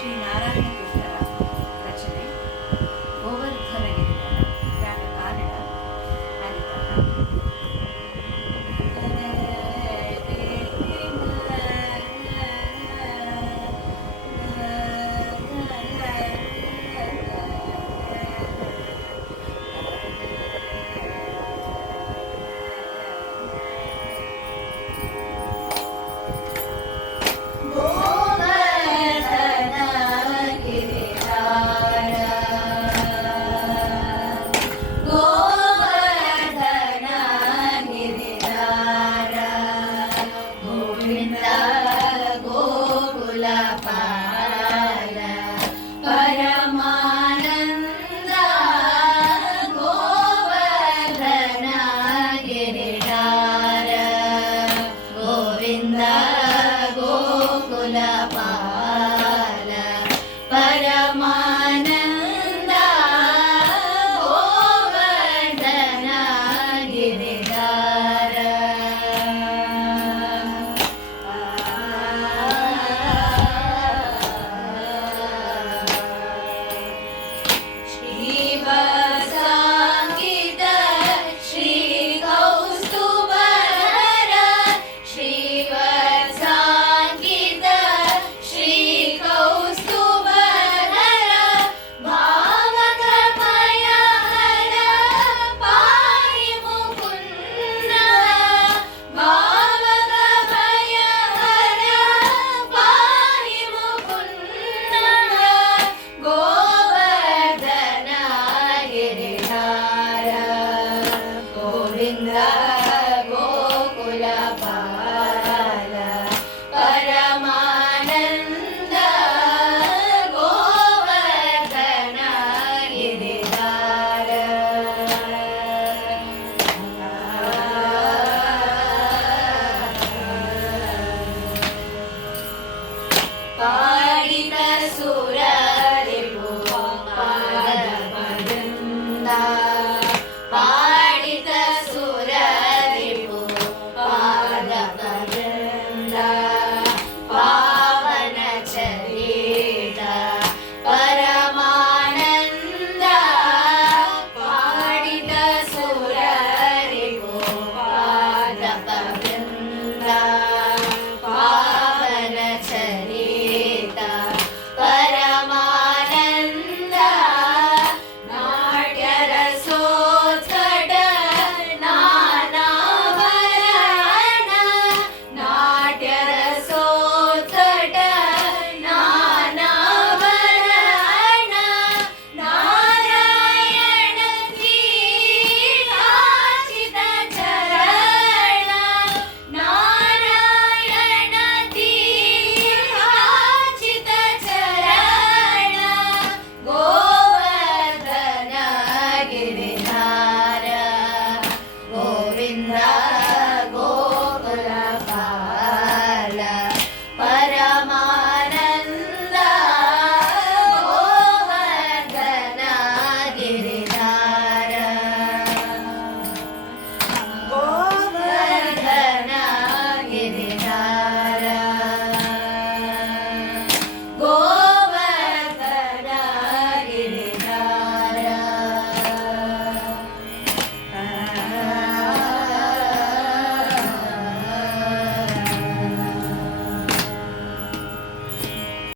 Shri Linda